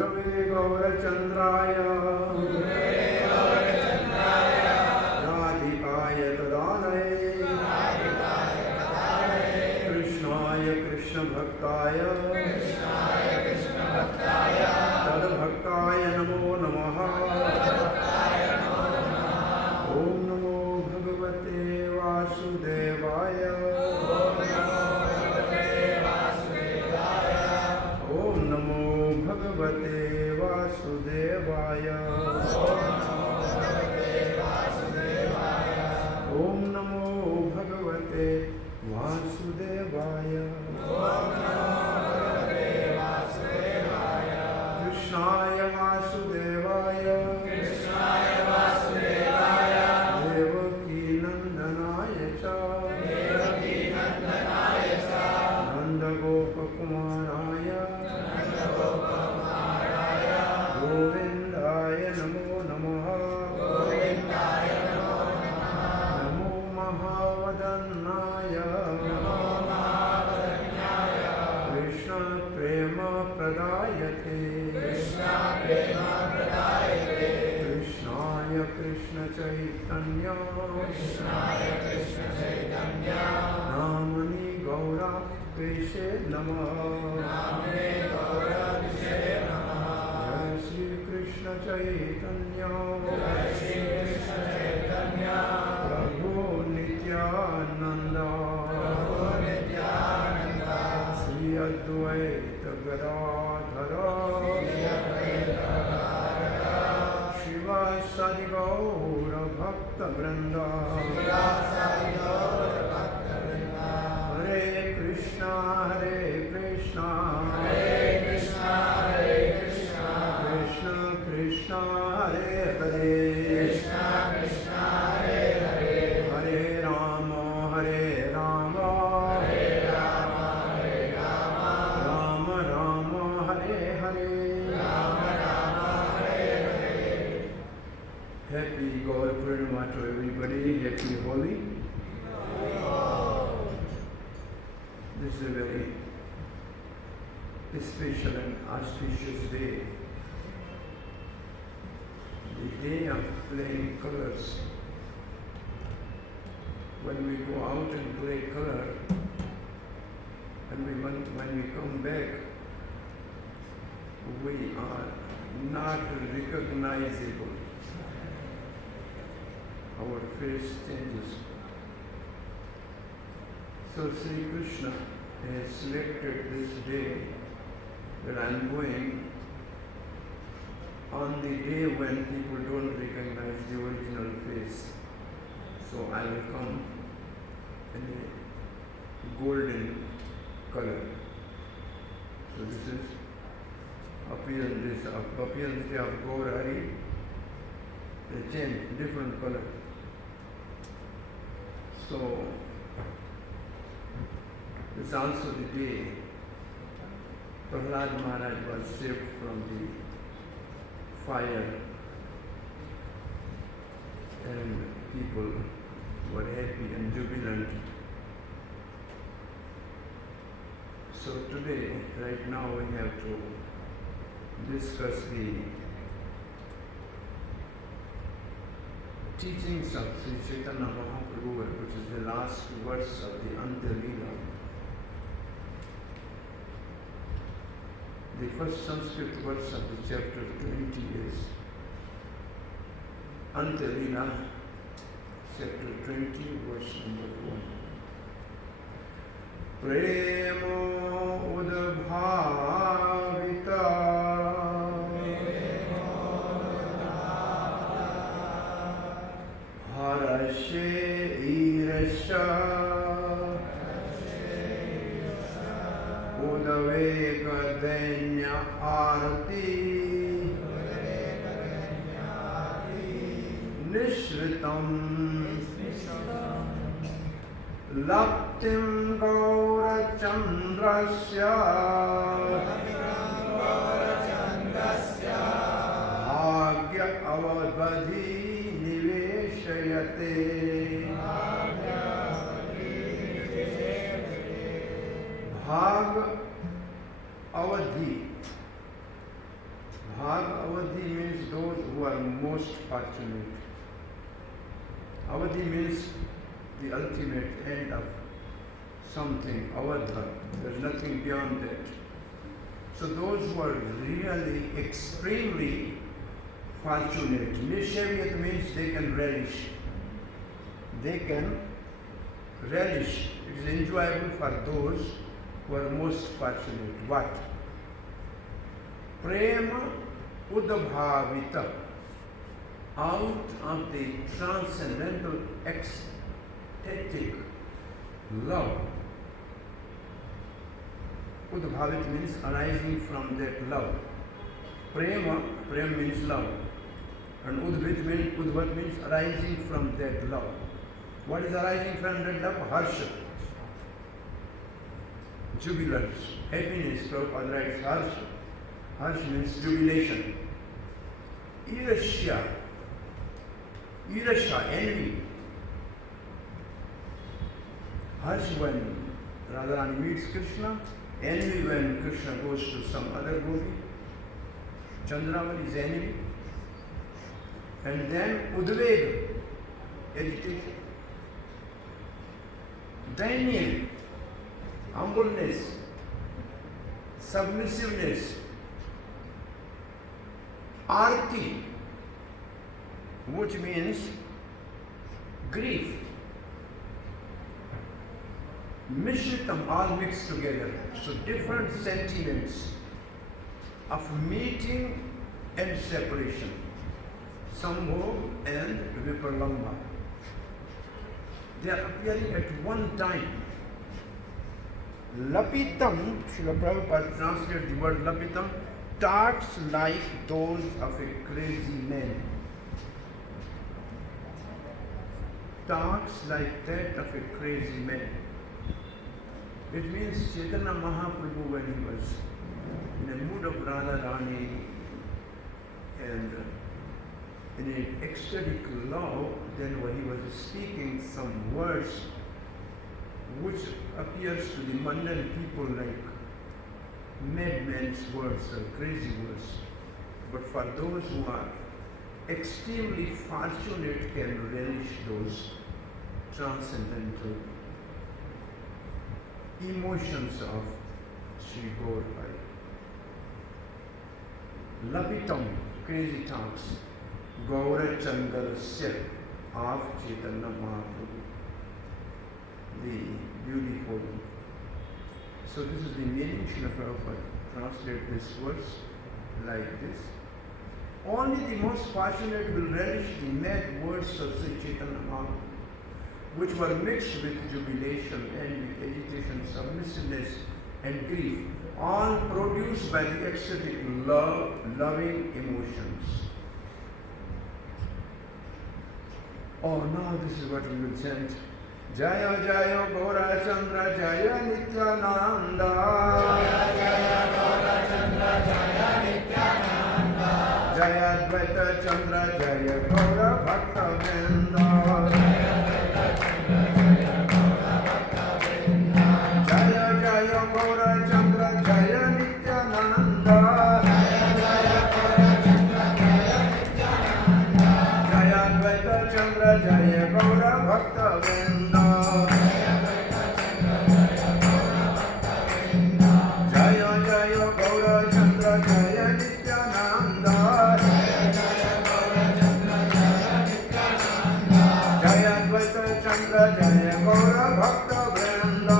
गुरवे गौरचन्द्राय राधिकाय तदालये कृष्णाय कृष्णभक्ताय तद्भक्ताय नमो नमः। ॐ नमो भगवते वासुदेवाय। ॐ नमो भगवते वासुदेवाय। ॐ नमो भगवते वासुदेवाय। कृष्णाय वासुदेवाय देवकी नन्दनाय च नन्दगोपकुमाराय गोविन्दाय नमो नमः। नमो महावदन्नाय कृष्णप्रेमप्रदायते कृष्णाय कृष्णचैतन्य नामनि गौरापेशे नमः। जय श्री कृष्ण चैतन्य प्रभु नित्यानंद श्री अद्वैत गदाधर शिवासादि गौर भक्त वृंद। हरे Krishna Krishna Krishna Hare Hare Hare Ram Ram Ram Hare Hare. Happy Gaur Purnima to everybody. Happy Holi. This is a very special and auspicious day. The day of playing colors. When we go out and play color, and when we come back, we are not recognizable. Our face changes. So Sri Krishna has selected this day that I am going on the day when people don't recognize the original face. So I will come in a golden color. So this is appearance day of Gaur Hari. They change different color. So it's also the day Prahlad Maharaj was saved from the fire, and people were happy and jubilant. So today, right now, we have to discuss the teachings of Sri Chaitanya Mahaprabhu, which is the last verse of the Antya Leela. The first Sanskrit verse of the chapter 20 is Antya Leela, chapter 20, verse number 1. Premo udbhavita harashe irasha udavega denya arati nishritam laptim gaurachandrasya bhagya avadhi niveshayate bhag avadhi Avadhi means those who are most fortunate. Avadhi means the ultimate end of something, avadha. There's nothing beyond that. So those who are really extremely fortunate, Nisheviyat means they can relish. They can relish. It is enjoyable for those who are most fortunate. What? Prema udbhavita, out of the transcendental ecstatic love. Udbhavit means arising from that love. Prema means love. And udbhat means arising from that love. What is arising from that love? Harsha. Jubilance. Happiness. Prabhupada writes harsha. Harsha means jubilation. Irasya. Irasya, envy. Harsh when Radharani meets Krishna, envy when Krishna goes to some other gopi. Chandramali is envy. And then Udvega, agitation. Dainya, humbleness, submissiveness. Arti, which means grief. Mishritam, all mixed together. So different sentiments of meeting and separation. Sambhog and Vipralamba. They are appearing at one time. Lapitam, Srila Prabhupada translated the word Lapitam, talks like those of a crazy man. Talks like that of a crazy man. It means Chaitanya Mahaprabhu, when he was in a mood of Radharani and in an ecstatic love, then when he was speaking some words which appears to the mundane people like madman's words or crazy words. But for those who are extremely fortunate can relish those transcendental emotions of Sri Gaur Hari. Lapitam, crazy talks, Gaura Chandarasya of Chaitanya Mahaprabhu, the beautiful. So this is the meaning. Srila Prabhupada translate this verse like this. Only the most fortunate will relish the mad words of Sri Chaitanya Mahaprabhu, which were mixed with jubilation, envy, agitation, submissiveness, and grief, all produced by the ecstatic loving emotions. Oh, now this is what we will chant. Jaya Jaya Gaura Chandra Jaya Nityananda. Jaya Jaya Gaura Chandra Jaya Nityananda. Jaya Advaita Chandra Jaya Gaura Bhakta Vrinda. Jaya Jaya Gaura Chandra Jaya Nityananda. Jaya Jaya Gaura Chandra Jaya Nityananda. Jaya Advaita Chandra Jaya Gaura Bhakta Vrinda.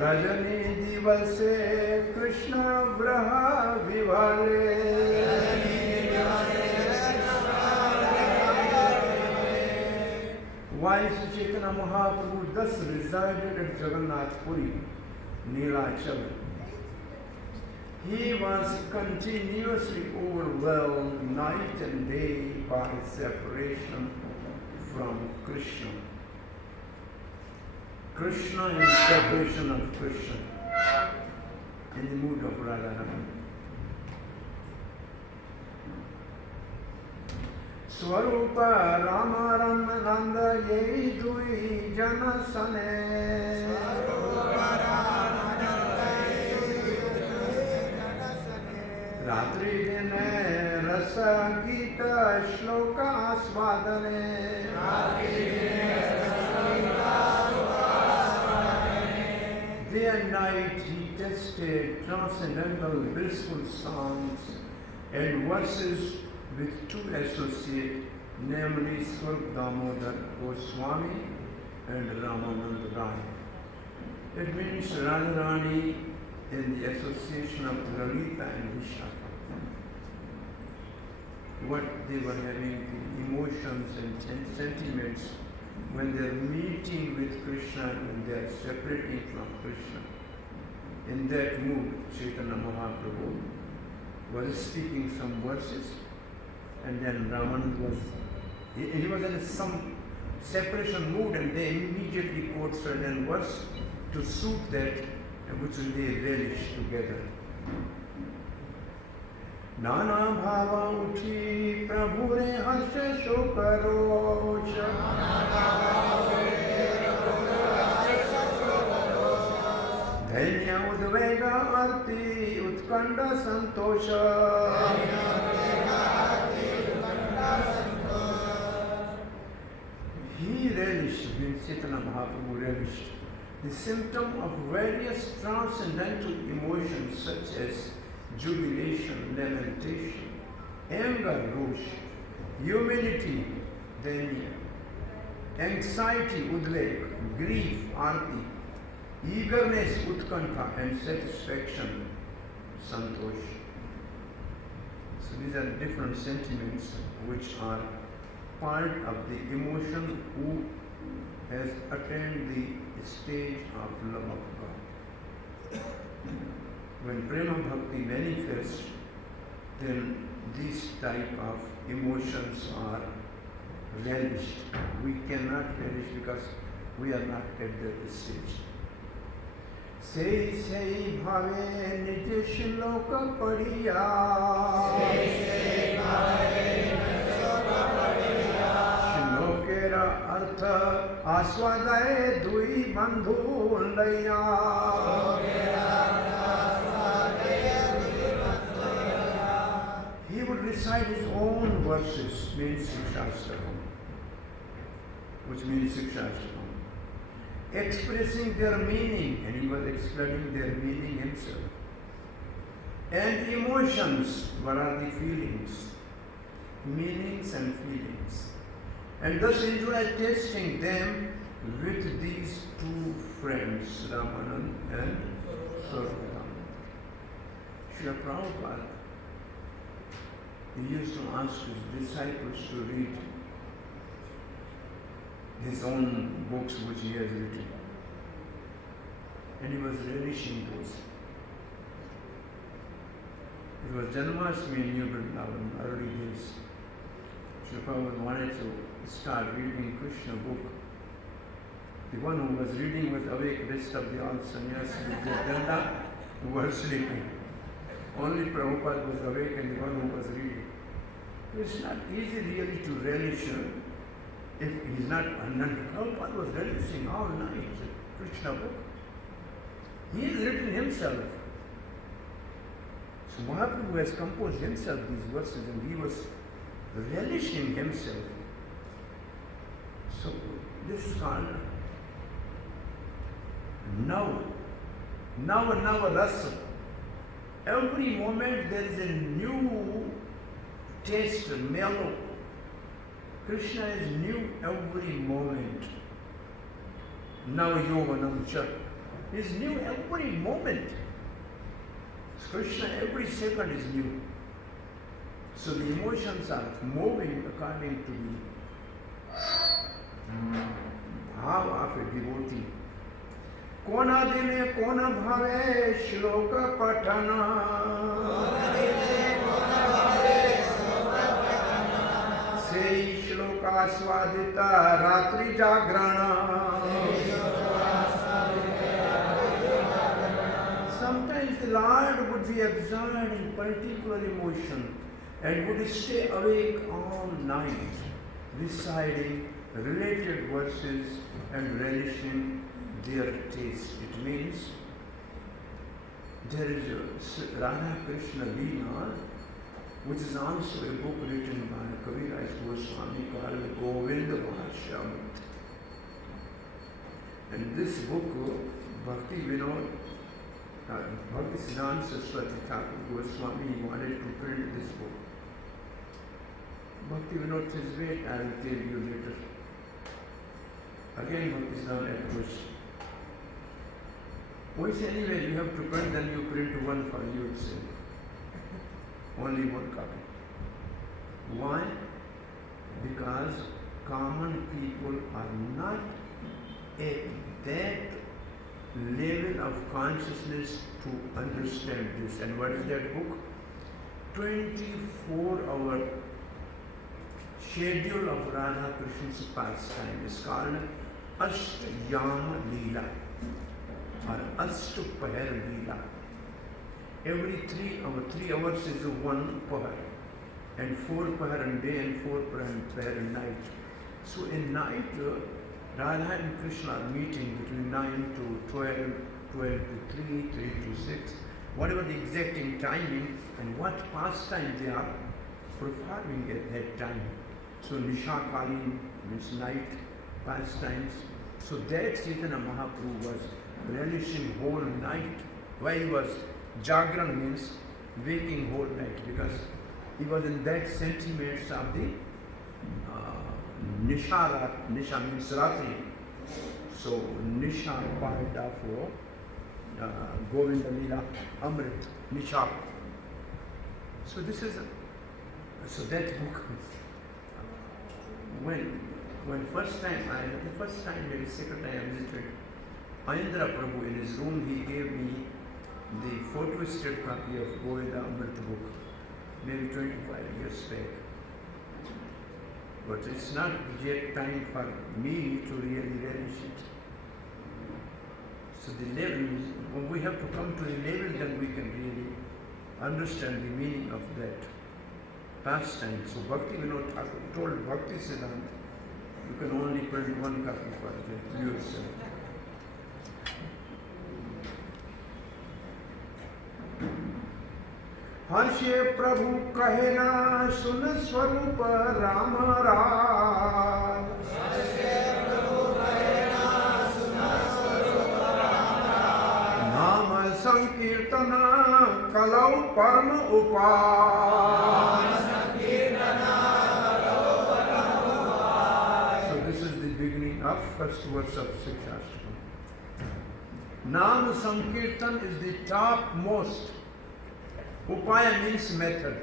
Rajani दिवसे कृष्ण ग्रह विवाले Why Chaitanya Mahaprabhu thus resided at Jagannath Puri, Nilachal? He was continuously overwhelmed night and day by separation from Krishna. Krishna and separation of Krishna in the mood of Radharani. Swarupa Rama Ramananda Ye Dui Janasane Ratri Dine Rasa Gita Shloka Aswadane Day and night he tested transcendental blissful songs and verses with two associates, namely Swarup Damodar Goswami and Ramanand Rai. It means Radharani in the association of Lalita and Vishaka. What they were having, the emotions and sentiments when they are meeting with Krishna and they are separating from Krishna. In that mood, Chaitanya Mahaprabhu was speaking some verses. And then Ramanand was in some separation mood and they immediately quote certain verse to suit that which they relish together. Nana bhava uthi prabhu re harsha shokarosh dhanya udvega arti utkanda santosha He relished, Chaitanya Mahaprabhu relished, the symptom of various transcendental emotions such as jubilation, lamentation, anger, rosh, humility, danya, anxiety, udvek, grief, arti, eagerness, utkantha, and satisfaction, santosh. So these are different sentiments which are part of the emotion who has attained the stage of love of God. When prema bhakti manifests, then these type of emotions are relished. We cannot relish because we are not at that stage. Sei bhave nij shloka padiya Artha aswadaye dui bandhu laya He would recite his own verses, means Shiksha, which means Shiksha, expressing their meaning, and he was explaining their meaning himself. And emotions, what are the feelings? Meanings and feelings. And thus enjoy tasting them with these two friends, Ramanand and Sarvadam. Srila Prabhupada, he used to ask his disciples to read his own books which he has written. And he was relishing those. It was Janmashtami in New Vrindavan, early days. Srila Prabhupada wanted to start reading Krishna book. The one who was reading was awake, rest of the all sannyasis with their danda were sleeping. Only Prabhupada was awake and the one who was reading. It's not easy really to relish if he's not, and then Prabhupada was relishing all night the Krishna book. He has written himself. So Mahaprabhu has composed himself these verses and he was relishing himself. So this is called Nava Rasa. Every moment there is a new taste, mellow. Krishna is new every moment. Nava Yovanam Cha. is new every moment. Krishna, every second is new. So the emotions are moving according to the bhav of a devotee. Kona dine kona bhave shloka patana. Sei shloka swadita ratri jagrana. Sometimes the Lord would be absorbed in particular emotion and would stay awake all night, reciting related verses and relishing their taste. It means there is a Radha Krishna Leela, which is also a book written by Kaviraj Goswami called Govinda Bhashyamrit. And this book, Bhakti Vinod, Bhakti Siddhanta Saraswati Thakur Goswami wanted to print this book. Bhakti Vinod says, wait, I will tell you later. Again, Bhakti Siddhanta approached. We say, anyway, you have to print, then you print one for yourself. Only one copy. Why? Because common people are not at that level of consciousness to understand this. And what is that book? 24-hour schedule of Radha Krishna's pastime is called Ashtayama Leela or Ashtapahar Leela. Every 3 hours is one pahar, and 4 pahar in day and 4 pahar in night. So in night, Radha and Krishna are meeting between 9 to 12, 12 to 3, 3 to 6, whatever the exacting timing and what pastime they are performing at that time. So Nisha Kali means night pastimes. So that Chaitanya Mahaprabhu was relishing whole night. Why he was Jagran means waking whole night, because he was in that sentiments of the Nisha means Ratri. So Nisha part of Govinda Leela Amrit, Nisha. So this is, so that book, when first time, maybe second time I visited Ayendra Prabhu in his room, he gave me the photo-state copy of Govinda Amrit book, maybe 25 years back. But it's not yet time for me to really relish it. So the level, when we have to come to the level, then we can really understand the meaning of that pastime. So Bhakti Vinod Thakur told Bhakti Siddhanta, you can only print one copy for yourself. हर्षे प्रभु कहे ना सुन स्वरूप राम राज। नाम संकीर्तन कलौ परम उपाय। So this is the beginning of first verse of Shiksha. Nam Sankirtan is the topmost. Upaya means method.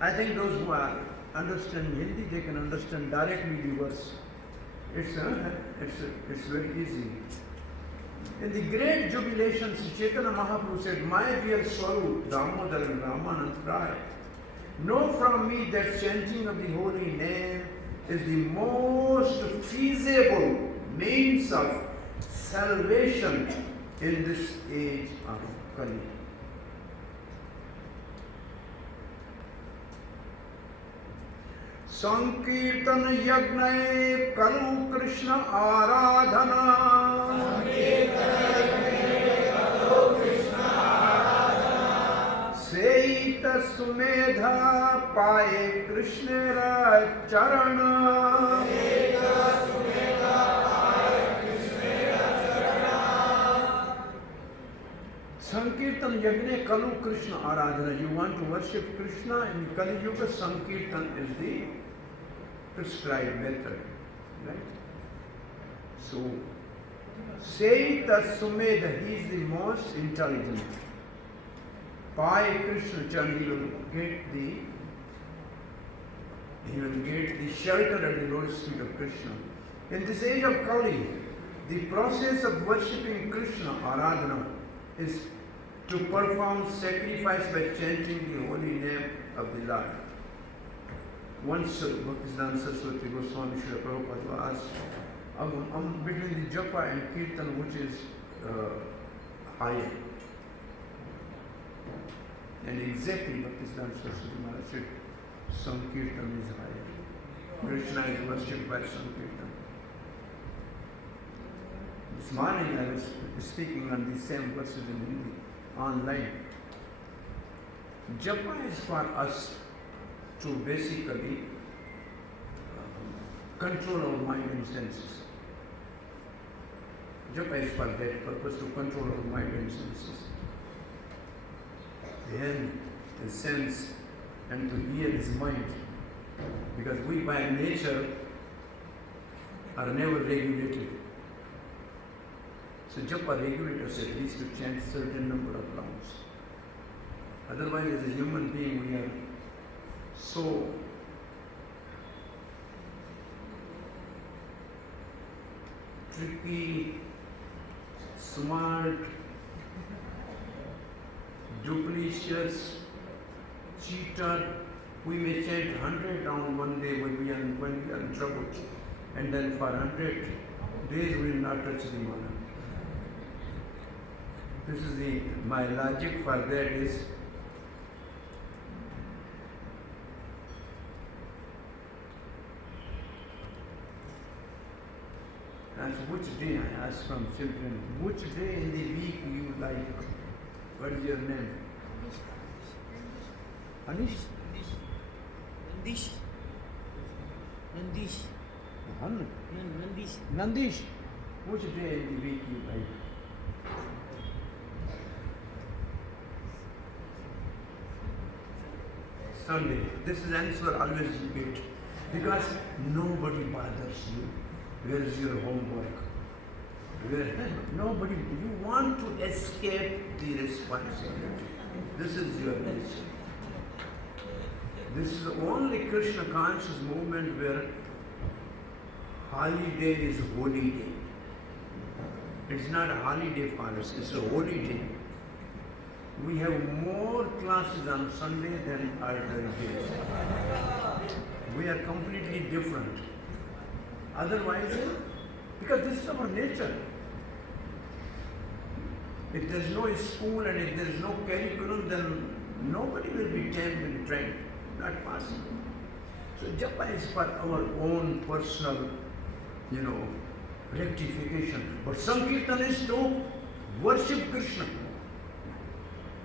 I think those who are understand Hindi, they can understand directly the verse. It's very easy. In the great jubilations, Chaitanya Mahaprabhu said, my dear Swarup, Damodar and Ramanand Rai, know from me that chanting of the holy name is the most feasible means of salvation in this age of Kali. संकीर्तन यज्ञ करु कृष्ण आराधना। सेइत सुमेध पाए कृष्ण चरण। Sankirtan Yajna Kalu Krishna Aradhana. You want to worship Krishna in Kali Yuga, Sankirtan is the prescribed method. Right? So, Saita Sumedha, he is the most intelligent. By Krishna Chan, he will get the shelter at the lotus feet of Krishna. In this age of Kali, the process of worshipping Krishna, Aradhana, is to perform sacrifice by chanting the holy name of the Lord. Once Bhaktisiddhanta Saraswati Goswami Srila Prabhupada asked, between the japa and kirtan, which is higher? And exactly Bhaktisiddhanta Saraswati Maharaj said, Sankirtan is higher. Krishna is worshipped by Sankirtan. This morning I was speaking on the same verses in Hindi, online. Japa is for us to basically control our mind and senses. Japa is for that purpose, to control our mind and senses. And the sense and to hear is mind. Because we by nature are never regulated. So japa regulates us at least to chant certain number of rounds. Otherwise, as a human being, we are so tricky, smart, duplicitous, cheater. We may chant 100 rounds one day when we are in trouble, and then for 100 days we will not touch the mana. This is my logic for that is which day, I asked from children, which day in the week you like? What is your name? Anish? Nandish. Nandish. Nandish. Nandish. Which day in the week you like? Sunday. This is answer always repeat. Because nobody bothers you. Where is your homework? Nobody. You want to escape the responsibility. This is your nature. This is the only Krishna conscious movement where holiday is holy day. It's not a holiday for us, it's a holy day. We have more classes on Sunday than other days. We are completely different. Otherwise, because this is our nature. If there is no school and if there is no curriculum, then nobody will be tamed and trained. Not possible. So japa is for our own personal, rectification. But Sankirtan is to worship Krishna.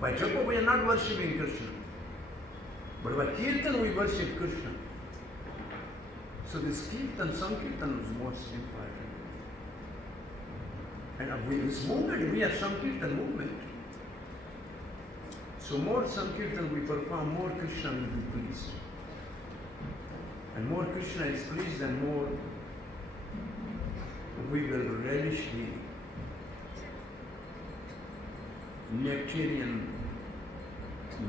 By japa we are not worshipping Krishna. But by kirtan we worship Krishna. So this kirtan, Sankirtan is most important. And this movement, we are Sankirtan movement. So more Sankirtan we perform, more Krishna will be pleased. And more Krishna is pleased, and more we will relish the nectarian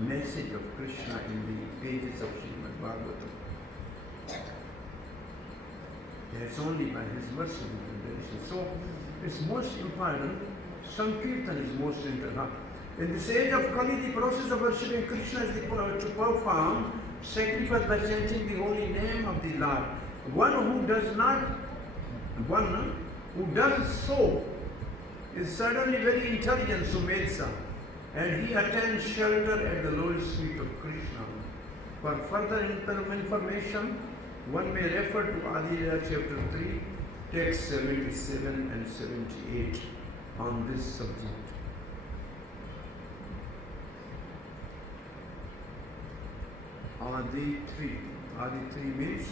message of Krishna in the pages of Srimad Bhagavatam. That's only by his mercy we can relish it. So it's most important, Sankirtan is most important. In this age of Kali, the process of worshipping Krishna is to perform sacrifice by chanting the holy name of the Lord. One who does so is certainly very intelligent, Sumedsa, and he attains shelter at the lotus feet of Krishna. For further information, one may refer to Adilila chapter 3, text 77 and 78 on this subject. Adi 3 means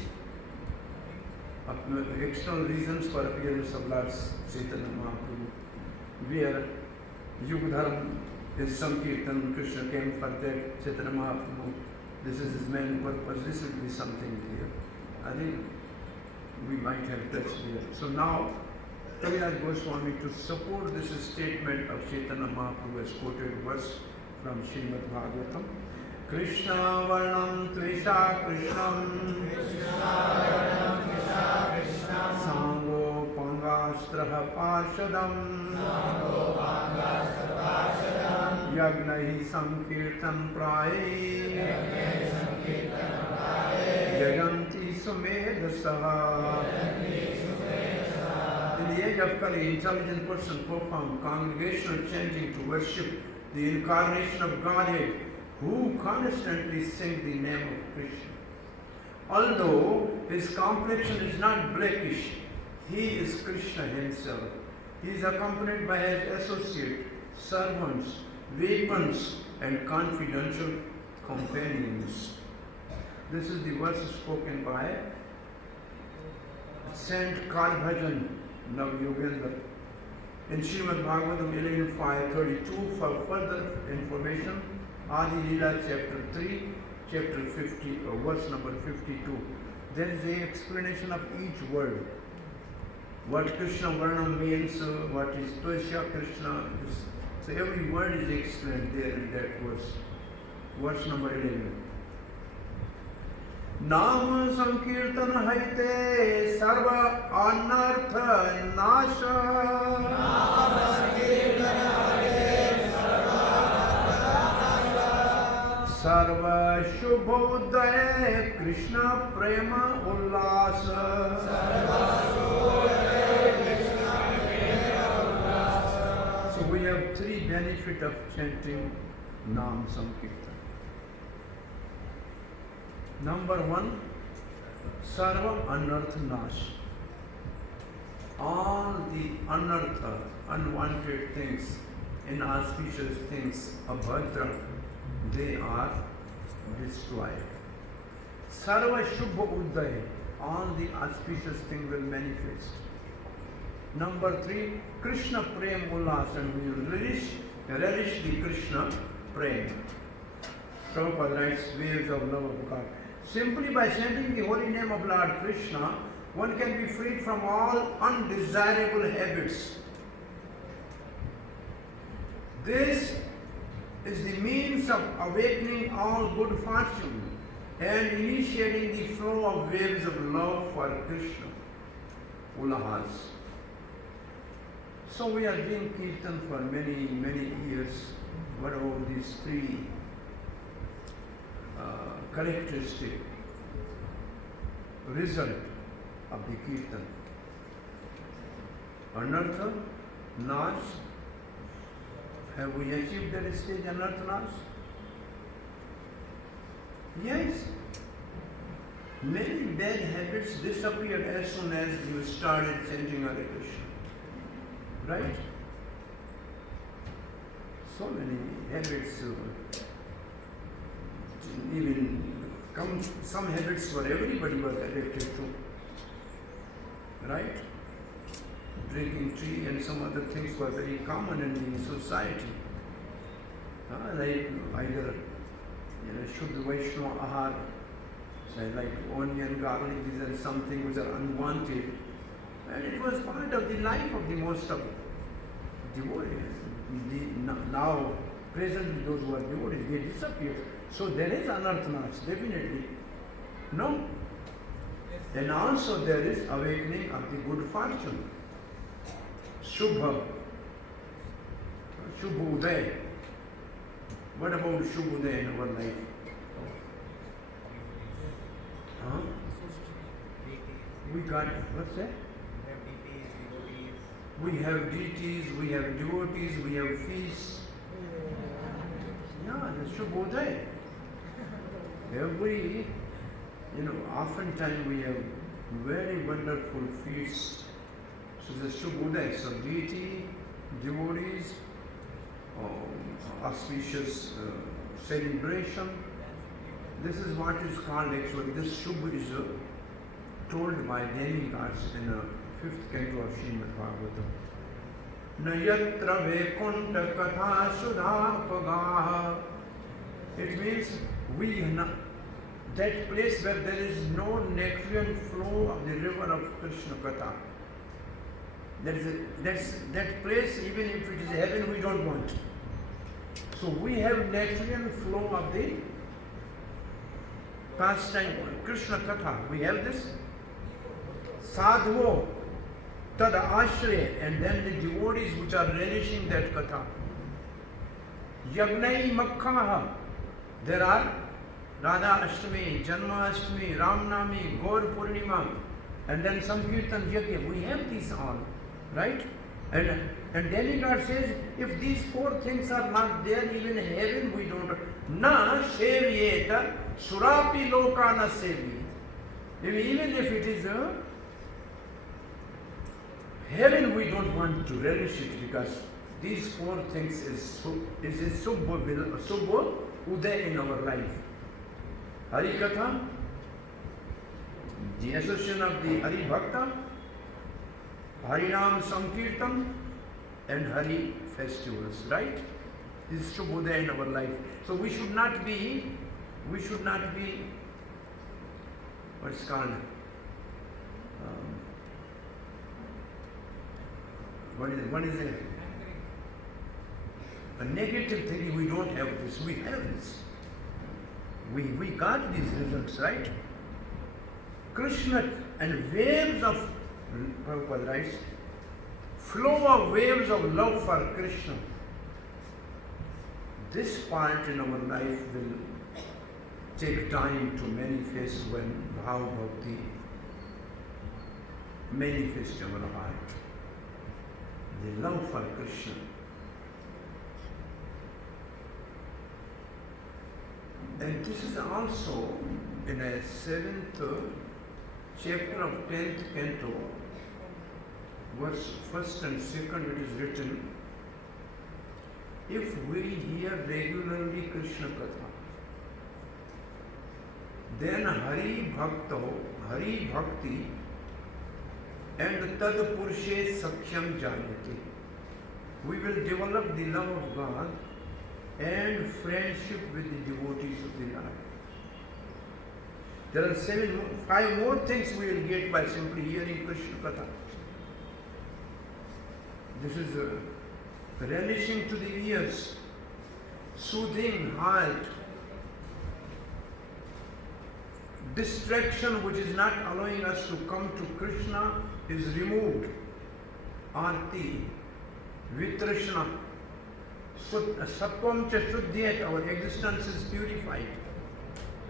external reasons for appearance of Lord Chaitanya Mahaprabhu. Where Yugadharam is Sankirtan, Krishna came for that, Chaitanya Mahaprabhu, this is his main purpose, this will be something here. I think we might have touched here. So now, Kaviraj Goswami, to support this statement of Chaitanya Mahaprabhu, has quoted verse from Srimad Bhagavatam. Krishna Varnam Tvisha Krishnam Sango Pangastraha Parshadam Yagnahi Sankirtan Praye Jaganti Sumedasaha. In the age of Kali, intelligent person perform congregational chanting to worship the incarnation of Godhead, who constantly sing the name of Krishna. Although his complexion is not blackish, he is Krishna himself. He is accompanied by his associates, servants, weapons, and confidential companions. This is the verse spoken by Saint Kalbhajan Navyogendra in Srimad Bhagavatam 11.5.32. For further information, Adi Leela chapter 3, chapter 50, verse number 52. There is an explanation of each word. What Krishna Varnam means, what is Tvasya Krishna. So every word is explained there in that verse. Verse number 11. Nam Sankirtan Haite Sarva Anartha Nasha. Sarva Shubhodaya Krishna Prema Ullasa. So we have three benefits of chanting Nam Sankirtan. Number one, Sarva Anartha Nash. All the anartha, unwanted things, inauspicious things, abhadra, they are destroyed. Sarva Shubha Uddaya, all the auspicious things will manifest. Number three, Krishna Prem Ullas, and we will relish the Krishna Prem. Prabhupada writes, waves of love of God. Simply by chanting the holy name of Lord Krishna, one can be freed from all undesirable habits. This is the means of awakening all good fortune and initiating the flow of waves of love for Krishna. Ulahas. So we are doing Kirtan for many, many years. What about these three characteristic result of the Kirtan? Anartha, Nash. Have we achieved that stage, Anartha, Nash? Yes. Many bad habits disappeared as soon as you started chanting Hare Krishna. Right? So many habits, even some habits were everybody was addicted to. Right? Drinking tea and some other things were very common in the society. Like either Shuddha Vaishnava Ahar, say like onion, garlic, these are something which are unwanted. And it was part of the life of the most of devotees. Now, presently those who are devotees, they disappear. So there is anarthanas, definitely. No? And also there is awakening of the good fortune. Shubha. Shubha Uday. What about Shubha Uday in our life? Huh? We got, what's that? We have deities, we have devotees, we have feasts. Yeah, the Shubha Uday. Every, oftentimes we have very wonderful feasts. So the Shubha Uday, so deity, devotees, auspicious celebration. This is what is called actually, this Shubha is told by demigods in a 5th canto of Srimad Bhagavatam. Nayatra Vaikunta Katha Sudha Pagaha. It means that place where there is no nectarian flow of the river of Krishna Katha. That place, even if it is heaven, we don't want. So we have natural flow of the pastime, Krishna Katha. We have this sadhvo, tad ashray, and then the devotees which are relishing that Katha. Yagnai Makkaha. There are Radha Ashtami, Janma Ashtami, Ramnami, Gaur Purnima, and then Sankirtan Yajna. We have these all, right? And Delhi Lord says, if these four things are not there, even in heaven we don't. Na sevyeta surapi loka na sevyeta. Even if it is heaven, we don't want to relish it because these four things is a subbo uday in our life. Hari Katha, the association of the Hari Bhakta, Harinam Sankirtan, and Hari festivals, right? This is Shubhodaya in our life. So we should not be, what's called, what is it? A negative thing, we don't have this, we have this. We got these results, right? Krishna and waves of, Prabhupada writes, flow of waves of love for Krishna. This part in our life will take time to manifest when Bhav Bhakti manifests in our heart. The love for Krishna. And this is also in a 7th chapter of 10th canto, verse 1st and 2nd, it is written, if we hear regularly Krishna Katha, then Hari Bhakti and Tad Purshe Sakhyam Jayate. We will develop the love of God and friendship with the devotees of the Lord. There are 5 more things we will get by simply hearing Krishna Katha. This is relishing to the ears, soothing heart, distraction which is not allowing us to come to Krishna is removed. Arti, Vitrashna, Sattvam cha Shuddhyat, our existence is purified.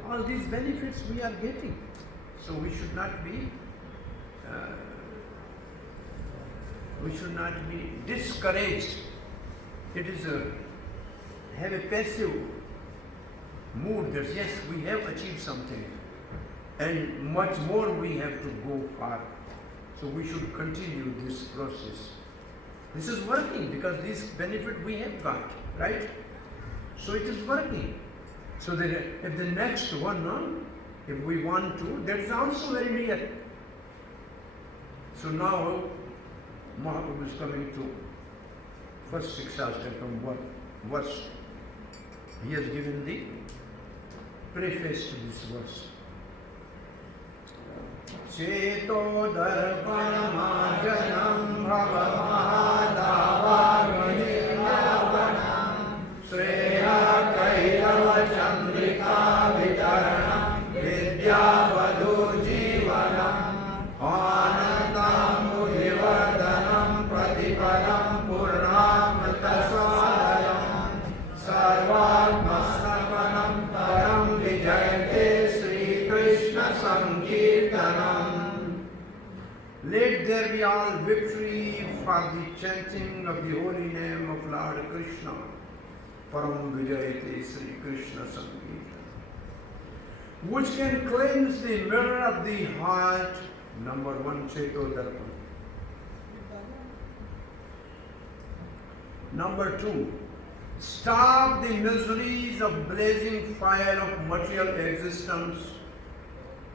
All these benefits we are getting. So we should not be discouraged. It is have a passive mood that yes, we have achieved something and much more we have to go far. So we should continue this process. This is working because this benefit we have got, right? So it is working. So that if the next one, if we want to, that is also very near. So now Mahaprabhu is coming to first Shiksha ashtakam verse. He has given the preface to this verse. Cheto darpanamajanam bhavamahadavaranilavanam Sreya kairava chandrika vitaranam vidyavadhu jivanam anandam mudhivardanam pratipadam purnamritaswadayam sarvatmastapanam param vijayate Sri Krishna Sankirtanam. Let there be all victory for the chanting of the holy name of Lord Krishna. Param Vijayate Sri Krishna Sankirtanam. Which can cleanse the mirror of the heart. Number 1, Cheto Darpan. Number 2, stop the miseries of blazing fire of material existence.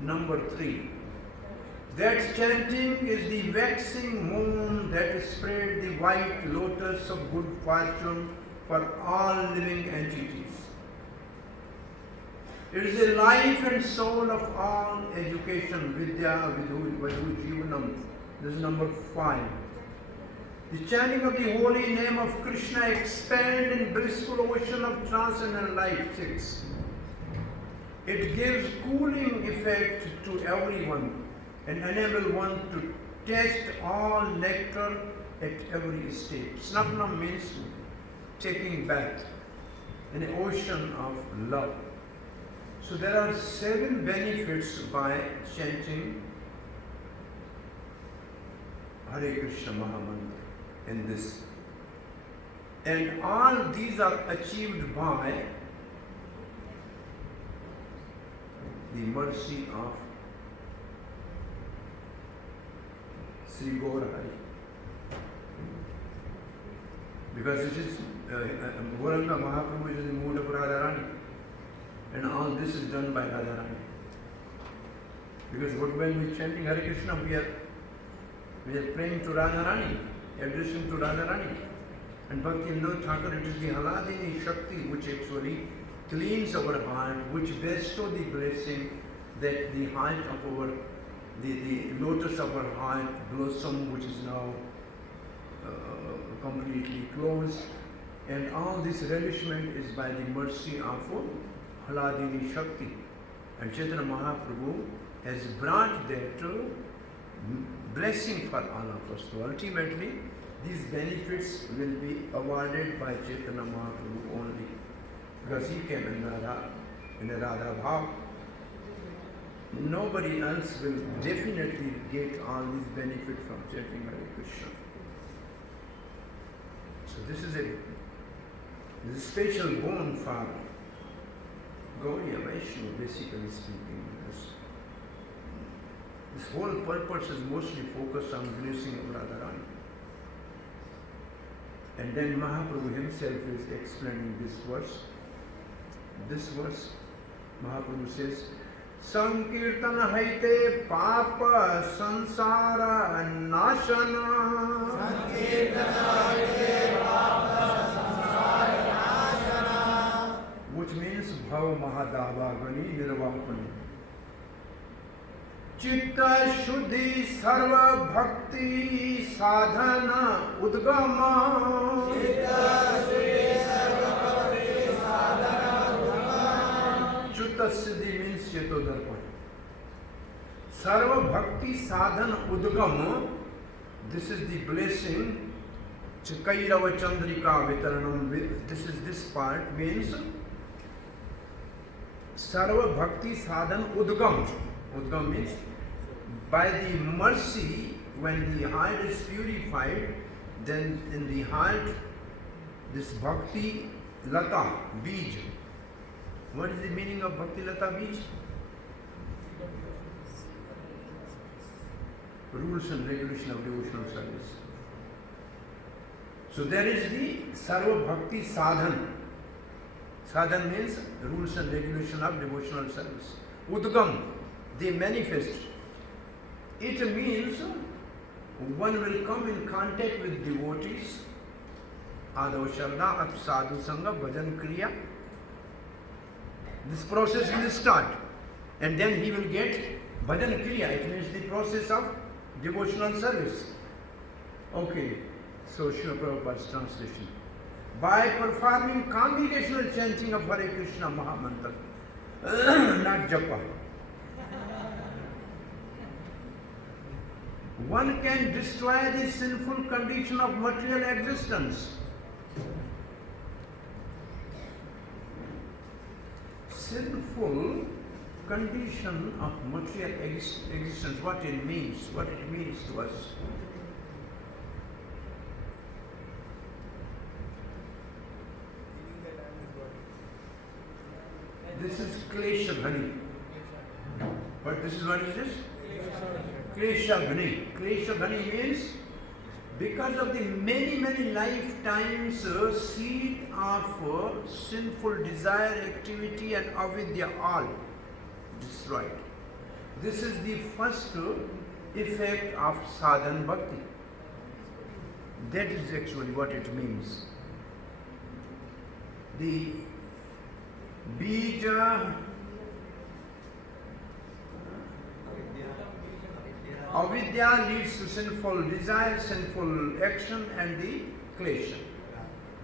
Number 3, that chanting is the waxing moon that spread the white lotus of good fortune for all living entities. It is the life and soul of all education, vidya, vidhu, jivanam. This is number 5. The chanting of the holy name of Krishna expand in blissful ocean of transcendent life. 6. It gives cooling effect to everyone and enable one to taste all nectar at every stage. Snapnam means taking bath in an ocean of love. So there are 7 benefits by chanting Hare Krishna Mahamantra in this. And all these are achieved by the mercy of Sri Gaura Hari. Because it is Gauranga Mahaprabhu is in the mood of Radharani. And all this is done by Radharani. Because when we are chanting Hare Krishna, we are praying to Radharani, addressing to Radharani. And Bhakti Vinod Thakur, it is the Haladini Shakti which actually cleans our heart, which bestows the blessing that the heart of our, the lotus of our heart blossom, which is now completely closed. And all this relishment is by the mercy of Haladini Shakti. And Chaitanya Mahaprabhu has brought that blessing for all of us. So ultimately, these benefits will be awarded by Chaitanya Mahaprabhu only. Because he came in a Radha Bhav. Nobody else will definitely get all these benefits from chanting Hare Krishna. So this is a special bone for Gaudiya Vaishnava, basically speaking. This whole purpose is mostly focused on blessing of Radharani. And then Mahaprabhu himself is explaining this verse. This verse, Mahaprabhu says, Sankirtan haite papa sansara nashana. Sankirtan haite papa sansara nashana. Which means bhav mahadavagani nirvapani. Chitta shuddhi sarva bhakti sadhana udgama. Chitta shuddhi sarva bhakti sadhana udgama. Chitta siddhi means chetodarpan. Sarva bhakti sadhana udgama. This is the blessing. Chakairava chandrika vitaranam. This part means sarva bhakti sadhana udgam. Udgam means by the mercy, when the heart is purified, then in the heart, this bhakti lata, bij. What is the meaning of bhakti lata, bij? Rules and regulation of devotional service. So there is the sarva bhakti sadhan. Sadhan means rules and regulation of devotional service. Udgam, they manifest. It means one will come in contact with devotees, Adav Sharda, Ap Sadhu Sangha, Bhajan Kriya. This process will start. And then he will get Bhajan Kriya. It means the process of devotional service. Okay, so Srila Prabhupada's translation. By performing congregational chanting of Hare Krishna Mahamantra, not japa, one can destroy the sinful condition of material existence. Sinful condition of material existence, what it means to us. This is Klesha Ghani. But this is what is this? Klesha Ghani. Klesha Ghani means because of the many lifetimes seed of sinful desire, activity and avidya all destroyed. This is the first effect of sadhan bhakti. That is actually what it means. The bija avidya leads to sinful desire, sinful action and the klesha.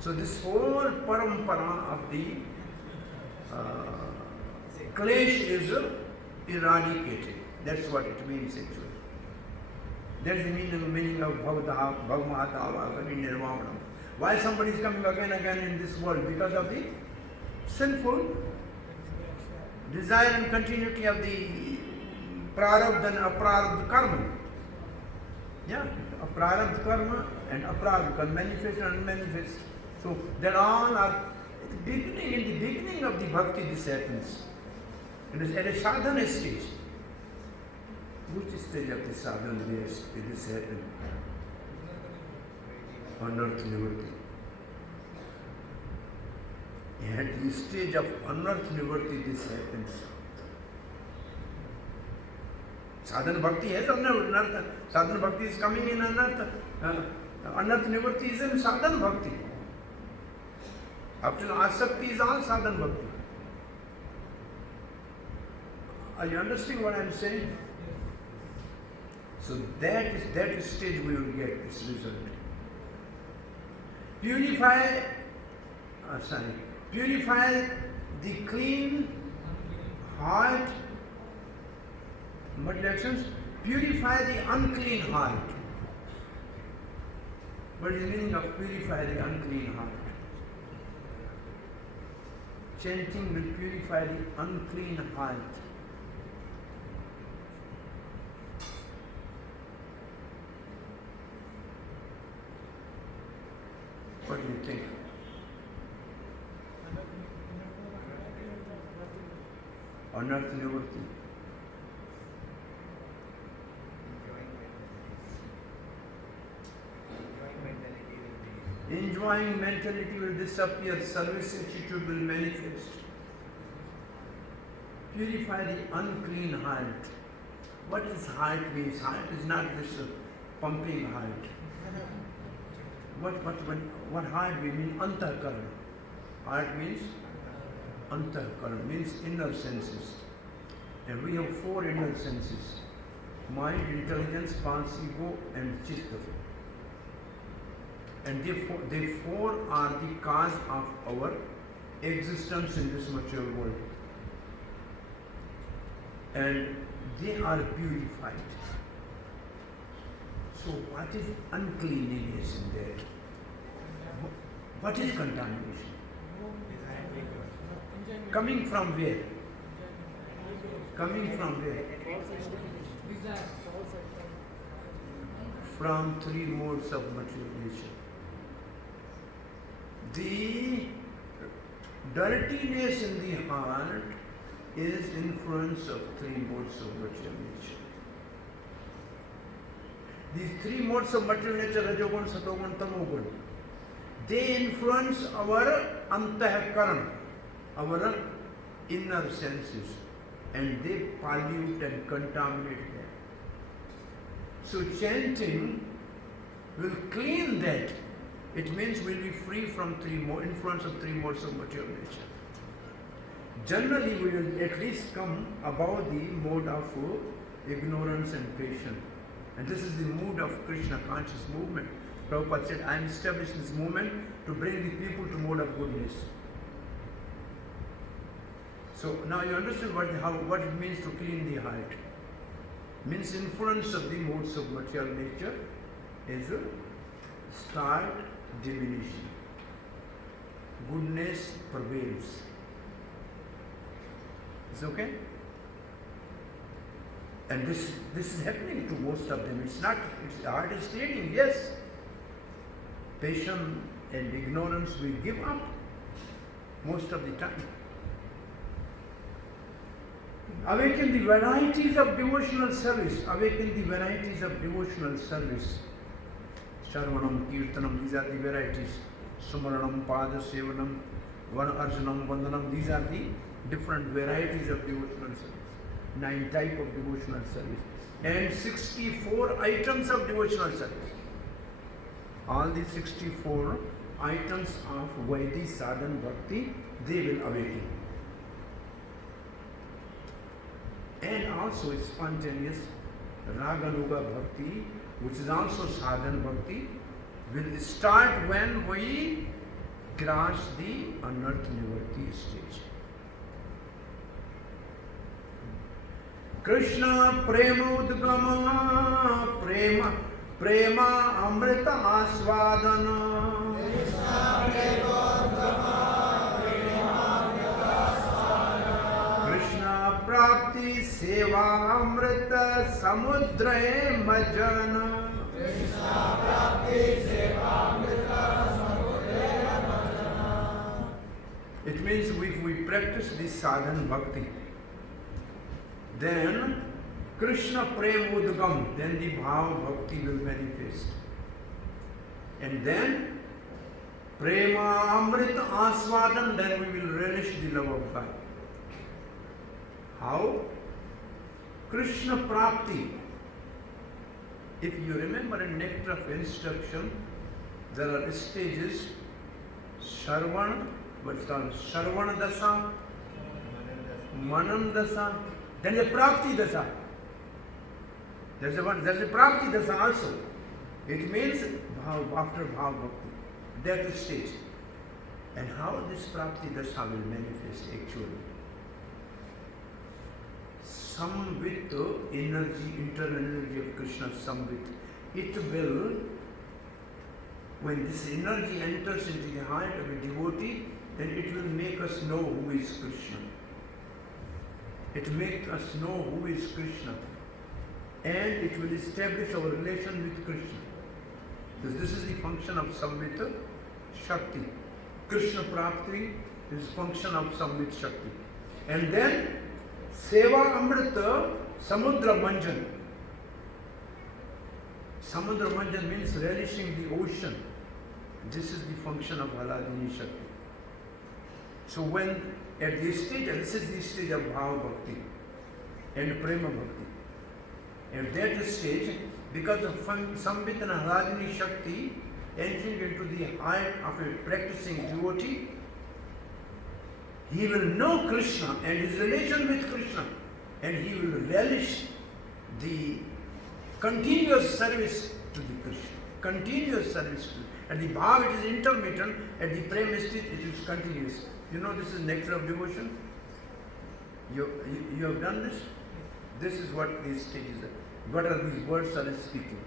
So this whole parampara of the klesh is eradicated. That's what it means actually. That's the meaning of bhavata, bhavmata, nirvamanam. Why somebody is coming again and again in this world? Because of the sinful desire and continuity of the prarabdha and aprarabdha karma. Yeah, aprarabdha karma and aprarabdha, manifest and unmanifest. So there all are in the beginning of the bhakti this happens. It is at a sadhana stage. Which stage of the sadhana this happens? Unearth liberty. At the stage of unearth liberty this happens. Sadhana bhakti has unearth. Sadhana bhakti is coming in unearth. Unearth liberty is in sadhana bhakti. Up till asakti is all sadhana bhakti. Are you understanding what I am saying? So that stage we will get this result. Purify the clean heart. What actions? Purify the unclean heart. What is the meaning of purify the unclean heart? Chanting will purify the unclean heart. What do you think? Unearth liberty. Enjoying mentality will disappear, service attitude will manifest. Purify the unclean heart. What is heart means? Heart is not this pumping heart. What heart we mean? Antahkaran. Heart means antahkaran, means inner senses. And we have 4 inner senses: mind, intelligence, pans, ego, and chitta. And they 4 are the cause of our existence in this material world. And they are purified. So what is uncleanliness in that? What is contamination? Coming from where? Coming from where? From 3 modes of materialization. The dirtiness in the heart is influence of 3 modes of material nature. These 3 modes of material nature, rajogun, satogun, tamogun, they influence our antahkaran, our inner senses, and they pollute and contaminate them. So chanting will clean that. It means we'll be free from influence of 3 modes of material nature. Generally, we will at least come above the mode of ignorance and passion. And this is the mood of Krishna conscious movement. Prabhupada said, I am establishing this movement to bring the people to mode of goodness. So now you understand what it means to clean the heart. Means influence of the modes of material nature is start diminishing. Goodness prevails. Is okay? And this is happening to most of them. It's heart is cleaning, yes. Passion and ignorance we give up most of the time. Awaken the varieties of devotional service. Awaken the varieties of devotional service. Sharvanam, Kirtanam, these are the varieties. Sumaranam, Pada, Sevanam, Arjanam, Vandanam, these are the different varieties of devotional service. 9 types of devotional service. And 64 items of devotional service. All these 64 items of Vaidhi Sadhan Bhakti, they will awaken. And also spontaneous Raganuga bhakti, which is also sadhana bhakti, will start when we cross the anartha nivritti stage. Krishna prema udgama, prema amrita asvadana. Krishna prapti seva amrita samudra majana. It means if we practice this sadhana bhakti, then Krishna prem udgam, then the bhava bhakti will manifest. And then prema amrita asvadan, then we will relish the love of God. How? Krishna prapti. If you remember in nectar of instruction, there are stages: Sarvana, what's called Sarvana dasa, Manan dasa, then the Prapti dasa. There's a Prapti dasa also. It means after Bhav Bhakti, that stage. And how this Prapti dasa will manifest actually? Samvit energy, internal energy of Krishna, Samvit. It will, when this energy enters into the heart of a devotee, then it will make us know who is Krishna. It makes us know who is Krishna. And it will establish our relation with Krishna. Because this is the function of Samvit Shakti. Krishna Prapti is function of Samvit Shakti. And then Seva Amrita Samudra Manjan. Samudra Manjan means relishing the ocean. This is the function of Haladini Shakti. So when at this stage, this is the stage of Bhava Bhakti and Prema Bhakti. At that stage, because of Samvit and Haladini Shakti entering into the heart of a practicing devotee, he will know Krishna and his relation with Krishna, and he will relish the continuous service to the Krishna. Continuous service to, at the Bhav it is intermittent, at the Prem stage it is continuous. You know this is nectar of devotion? You have done this? This is what these stages are. What are these words are speaking?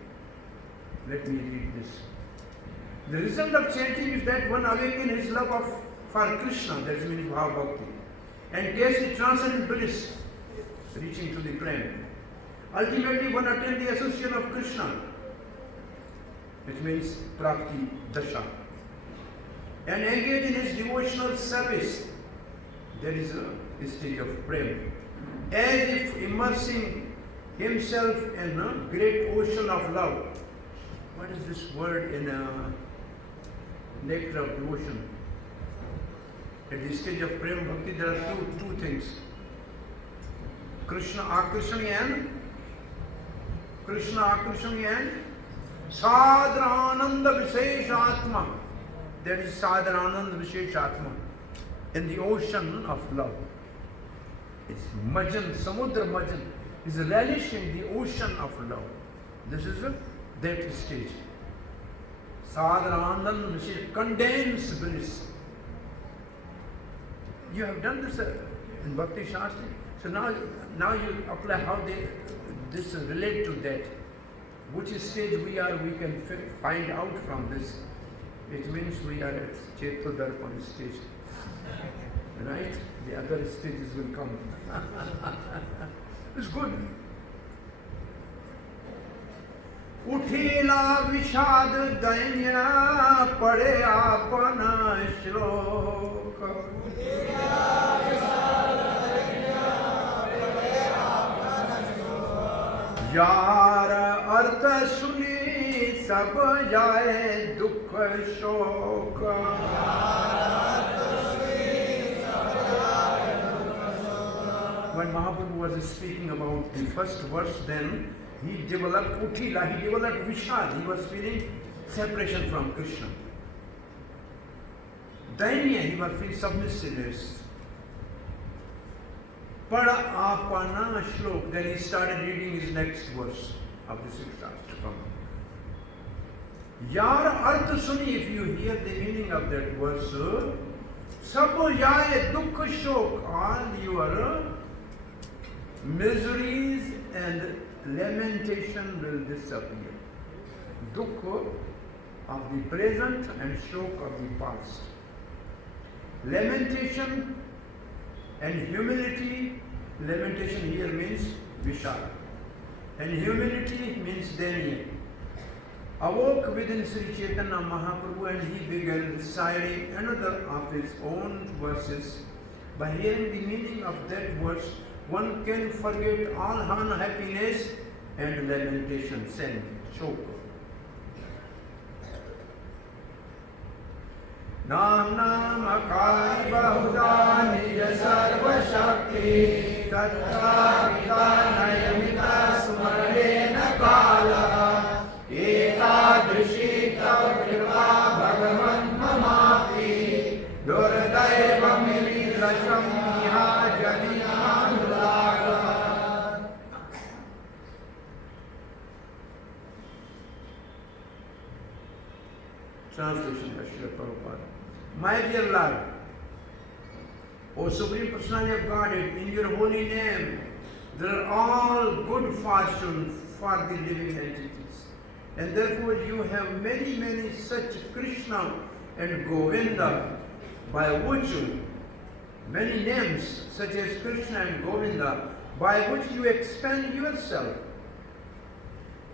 Let me read this. The result of chanting is that one awakens his love for Krishna, that means Bhava Bhakti, and tastes the transcendent bliss, reaching to the Prem. Ultimately, one attains the association of Krishna, which means Prapti Dasha, and engage in his devotional service. There is a stage of Prem, as if immersing himself in a great ocean of love. What is this word in nectar of devotion? At the stage of Prem Bhakti, there are two things. Krishna Akrishani and Sadharananda Visheshatma. That is Sadharananda Visheshatma. In the ocean of love. It's Majan, Samudra Majan. Is relishing the ocean of love. This is that stage. Sadharananda Vishesh, condensed bliss. You have done this in Bhakti Shastra. So now you apply how this relate to that. Which stage we are, we can find out from this. It means we are at Chetodarpan stage. Right? The other stages will come. It's good. Uthila Vishad Dainya Pade Apana Shloka. Yara Artha Suni Sab Jaye Dukha Shoka. When Mahaprabhu was speaking about the first verse, then he developed Uthila, he developed Vishad, he was feeling separation from Krishna. Dainya, he was feeling submissiveness. Pada apana shlok. Then he started reading his next verse of the Shiksha ashtakam. Yar arth suni, if you hear the meaning of that verse, sab jaye dukh shok, all your miseries and lamentation will disappear. Dukh of the present and shok of the past. Lamentation and humility. Lamentation here means vishal, and humility means denial. Awoke within Sri Chaitanya Mahaprabhu, and he began reciting another of his own verses. By hearing the meaning of that verse, one can forget all unhappiness and lamentation, sin, shok. Nam Nam Akari Bahuda Nija Sarva Shakti Tattva Nayamita Sumarena Kala Ekadrishi Tav Kripa Bhagavan Mamapi Duradaiva Mili Racham Niha Jani Anulaga. Translation by Srila Prabhupada. My dear Lord, O Supreme Personality of Godhead, in your holy name, there are all good fortune for the living entities. And therefore you have many, many such Krishna and Govinda, by which many names such as Krishna and Govinda, by which you expand yourself.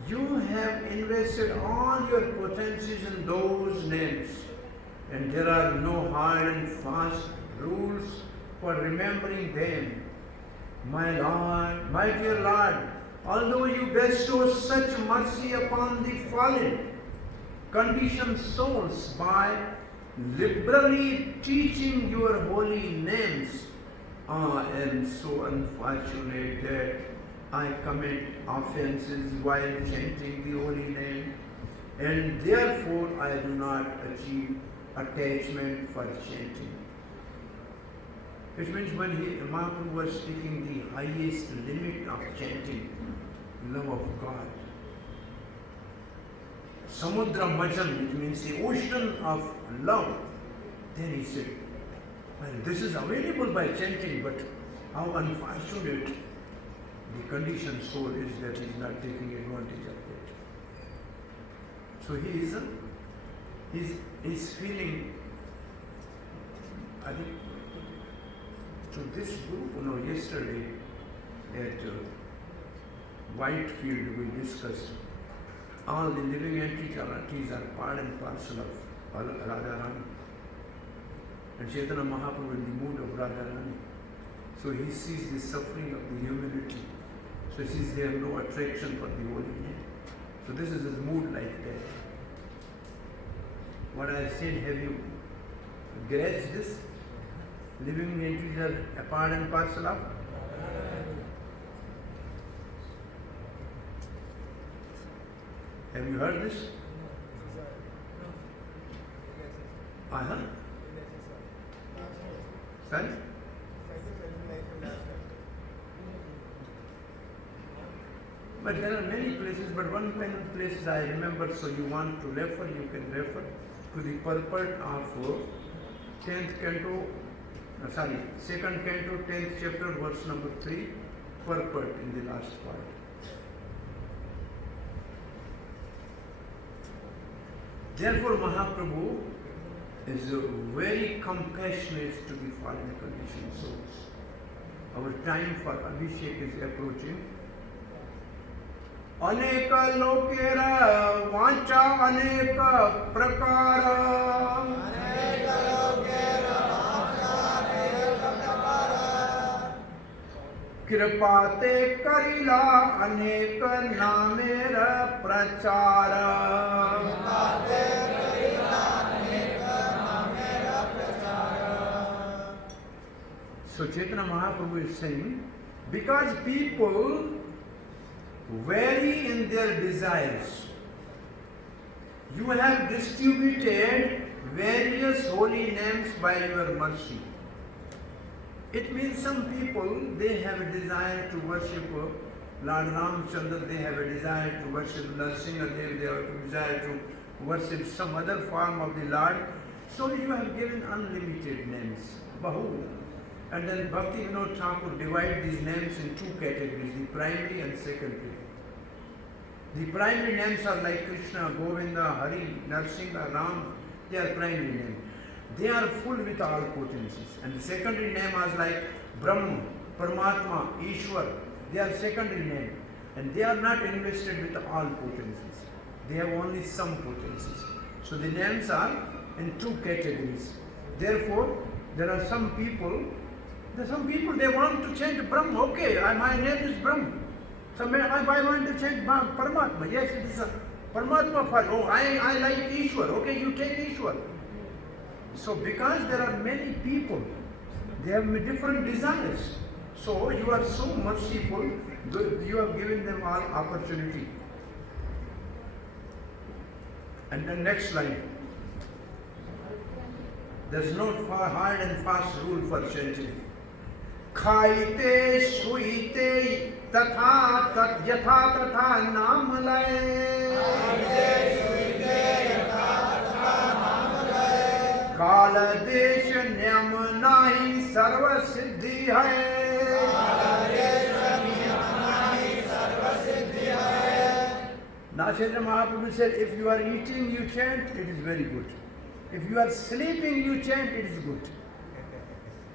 You have invested all your potencies in those names, and there are no hard and fast rules for remembering them. My Lord, my dear Lord, although you bestow such mercy upon the fallen, conditioned souls by liberally teaching your holy names, I am so unfortunate that I commit offenses while chanting the holy name, and therefore I do not achieve attachment for chanting. It means when Mahaprabhu was speaking the highest limit of chanting, love of God. Samudra Majam, it means the ocean of love. Then he said, well, this is available by chanting, but how unfortunate the conditioned soul is that he is not taking advantage of it. So he is feeling, I think, to this group, yesterday at Whitefield we discussed all the living entities are part and parcel of Radharani. And Chaitanya Mahaprabhu in the mood of Radharani. So he sees the suffering of the humanity. So he sees there no attraction for the holy name. So this is his mood like that. What I said, have you grasped this? Living entities are a part and parcel of? Have you heard this? Uh-huh. Sorry? But there are many places, but one place I remember, so you want to refer, you can refer to the purport of 10th canto, 2nd canto, 10th chapter, verse number 3, purport in the last part. Therefore, Mahaprabhu is very compassionate to the fallen conditioned souls. Our time for Abhishek is approaching. Aneka lokera vancha aneka prakara. Aneka lokera vancha aneka prakara. Kripate karila aneka namera prachara. Kripate karila aneka namera prachara. So Chaitanya Mahaprabhu is saying, because people vary in their desires, you have distributed various holy names by your mercy. It means some people, they have a desire to worship Lord Ramchandra, they have a desire to worship Narsingadev, they have a desire to worship some other form of the Lord. So you have given unlimited names, Bahu. And then Bhakti Vinod Thakur divide these names in two categories, the primary and secondary. The primary names are like Krishna, Govinda, Hari, Narsingha, Ram, they are primary names. They are full with all potencies. And the secondary name is like Brahma, Paramatma, Ishwar, they are secondary names. And they are not invested with all potencies. They have only some potencies. So the names are in two categories. Therefore, there are some people they want to chant Brahma. Okay, my name is Brahma. So I want to chant Paramatma. Yes, it is a Paramatma for you. Oh, I like Ishwar. Okay, you take Ishwar. So because there are many people, they have different desires. So you are so merciful, you have given them all opportunity. And the next line. There's no hard and fast rule for chanting. Khaite, suite, tatha, tat, yatha, tatha, naam laye. Kala desh nyam nahi sarva siddhi hai. Chaitanya Mahaprabhu said, if you are eating, you chant, it is very good. If you are sleeping, you chant, it is good.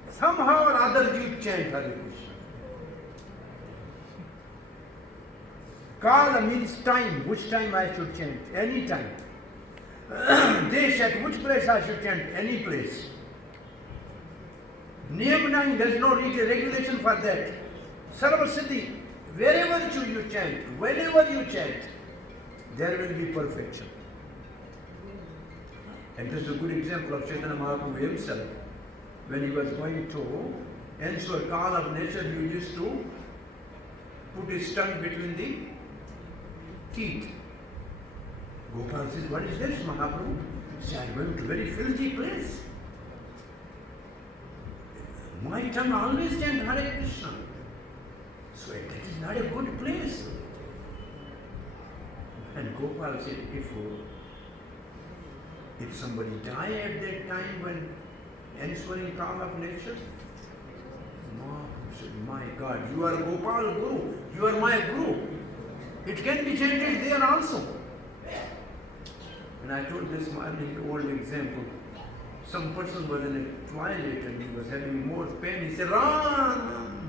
Somehow or other you chant Hare Krishna. Kala means time, which time I should chant, any time. Desh, at which place I should chant, any place. Niyam, there is no regulation for that. Sarva Siddhi, wherever you chant, whenever you chant, there will be perfection. And this is a good example of Chaitanya Mahaprabhu himself. When he was going to answer call of nature, he used to put his tongue between the teeth. Gopal says, what is this, Mahaprabhu? He said, I'm going to a very filthy place. My tongue always chants Hare Krishna. So that is not a good place. And Gopal said, if somebody died at that time when answering call of nature, Mahaprabhu said, my God, you are Gopal Guru, you are my Guru. It can be chanted there also. And I told this morning old example. Some person was in a toilet and he was having more pain. He said, Ram!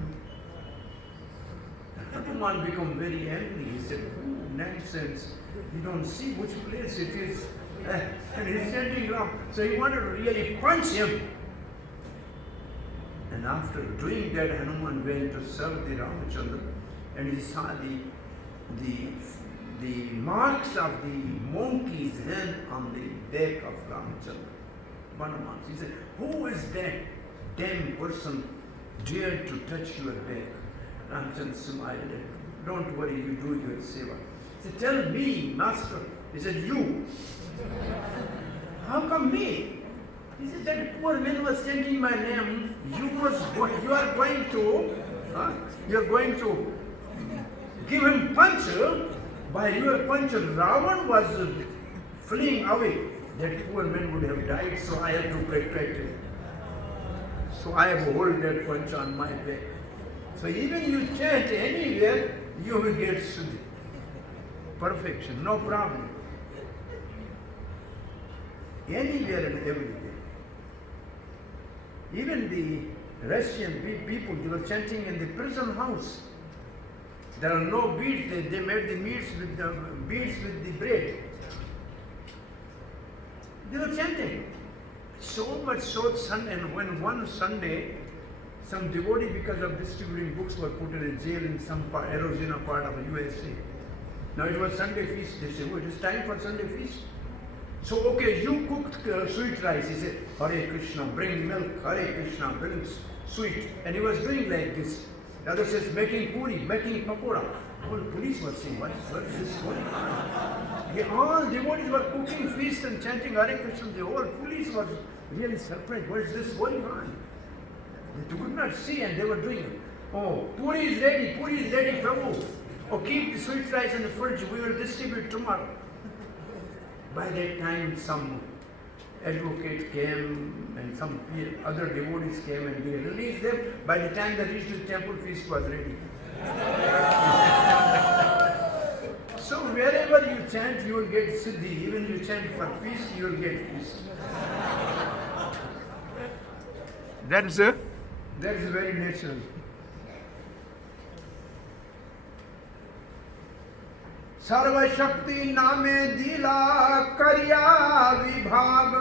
Hanuman became very angry. He said, oh, nonsense. You don't see which place it is. And he's chanting Ram. So he wanted to really punch him. And after doing that, Hanuman went to serve the Ramachandra and he saw the marks of the monkey's hand on the back of Ramachandra. He said, who is that damn person dared to touch your back? Ramachandra smiled. Don't worry, you do your seva. He said, tell me, master. He said, you. How come me? He said, that poor man was chanting my name. You are going to give him punch. By your punch, Ravan was fleeing away. That poor man would have died, so I have to protect him. So I have hold that punch on my back. So even you chant anywhere, you will get Siddhi. Perfection, no problem. Anywhere and everywhere. Even the Russian people, they were chanting in the prison house. There are no beads, they made the beads with the bread. They were chanting. So much so, and when one Sunday, some devotee, because of distributing books, were put in a jail in some Arizona part of the USA. Now it was Sunday feast. They said, oh, it is time for Sunday feast. So, okay, you cooked sweet rice. He said, Hare Krishna, bring milk. Hare Krishna, bring sweet. And he was doing like this. The other says, making puri, making pakora. All police were saying, what is this going on? All devotees were cooking feast and chanting Hare Krishna. The whole police was really surprised. What is this going on? They could not see and they were doing it. Oh, puri is ready, Prabhu. Oh, keep the sweet rice in the fridge, we will distribute tomorrow. By that time, some advocate came and some other devotees came and they released them. By the time they reached the temple, feast was ready. So wherever you chant, you will get siddhi. Even you chant for feast, you will get feast. That is very natural. सर्व शक्ति नामे दिला करिया विभाग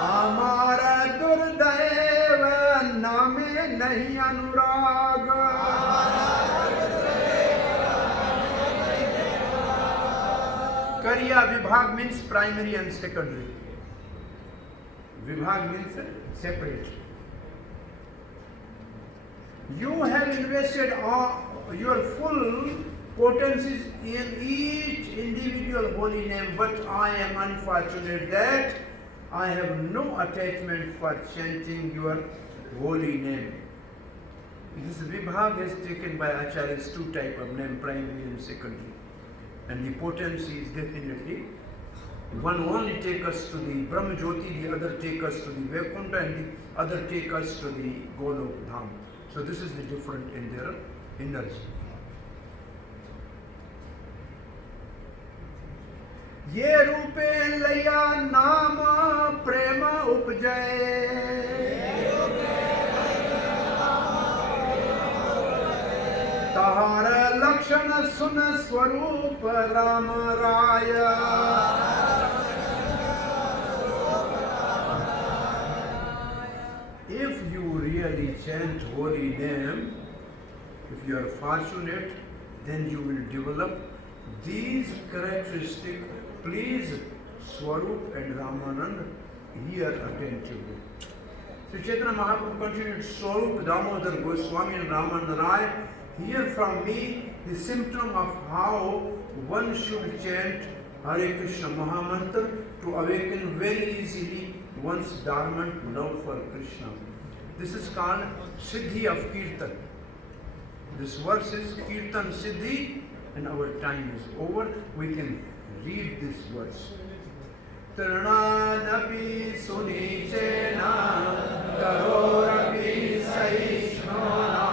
हमारा दुर्दैव नामे नहीं अनुराग करिया विभाग means primary and secondary. Vibhag means separate. You have invested your full potencies in each individual holy name, but I am unfortunate that I have no attachment for chanting your holy name. This Vibhag is taken by Acharyas two types of name, primary and secondary. And the potency is definitely one only take us to the Brahma Jyoti, the other take us to the Vaikuntha, and the other take us to the Golok Dham. So this is the difference in their energy. ये रूपे लया नाम प्रेम उपजय तहार लक्षण सुन स्वरूप राम राय If you really chant holy name, if you are fortunate, then you will develop these characteristics. Please, Swarup and Ramanand, hear attentively. So Chaitanya Mahaprabhu continued, Swarup, Damodar Goswami and Ramanand Rai, hear from me the symptom of how one should chant Hare Krishna Mahamantra to awaken very easily one's dormant love for Krishna. This is called Siddhi of Kirtan. This verse is Kirtan Siddhi, and our time is over. We can read this verse. Tarnanapi sunichena tarorapi saishnona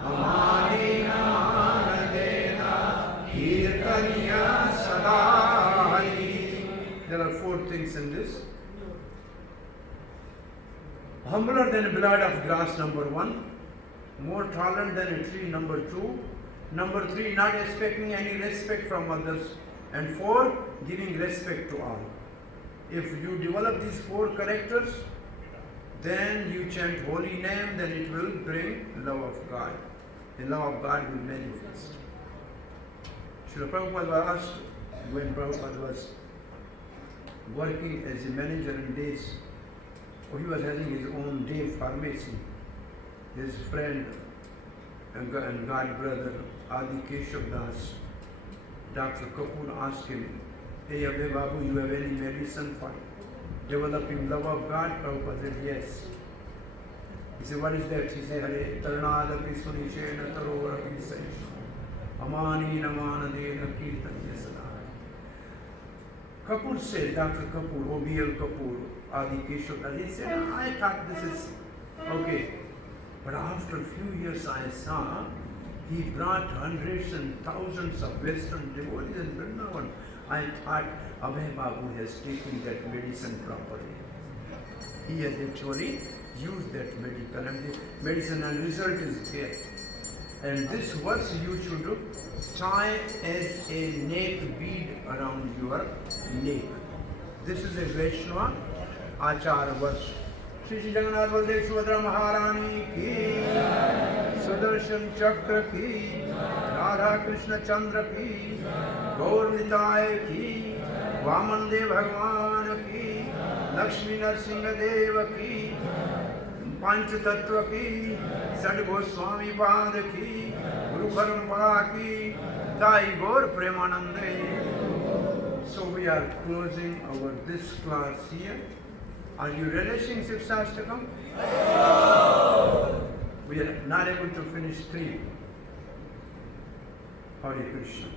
amanina manadena kirtaniya sadari. There are four things in this. Humbler than blood of grass, number one. More tolerant than a tree, number two. Number three, not expecting any respect from others. And four, giving respect to all. If you develop these four characters, then you chant holy name, then it will bring love of God. The love of God will manifest. Srila Prabhupada was asked when Prabhupada was working as a manager in days, he was having his own day pharmacy. His friend and god brother Adi Keshav Das, Dr. Kapoor asked him, Hey Abhay Babu, you have any medicine for developing love of God? Prabhupada said, yes. He said, what is that? He said, Hare Tarnadapi Sunishena Tarorapi Saishna Amani Namanadena Kirtanya Sadara. Kapoor said, Dr. Kapoor, OBL Kapoor, Adi Keshav Das, he said, I thought this is okay. But after a few years I saw he brought hundreds and thousands of Western devotees in Vrindavan. I thought Abhay Babu has taken that medicine properly. He has actually used that medicine and result is there. And this verse you should tie as a neck bead around your neck. This is a Vaishnava Achara verse. Shri Jagannath Baldev Subhadra Maharani ki, Sudarshan Chakra ki, Radha Krishna Chandra ki, Gaur Nitai ki, Vamandev Bhagwan ki, Lakshmi Narsingha Deva ki, Panch Tattva ki, Sad Goswami Pad ki, Guru Parampara ki, Dai Gaur Premanande. So we we are closing our this class here. Are you relishing Shiksha ashtakam? We are not able to finish 3. Hare Krishna.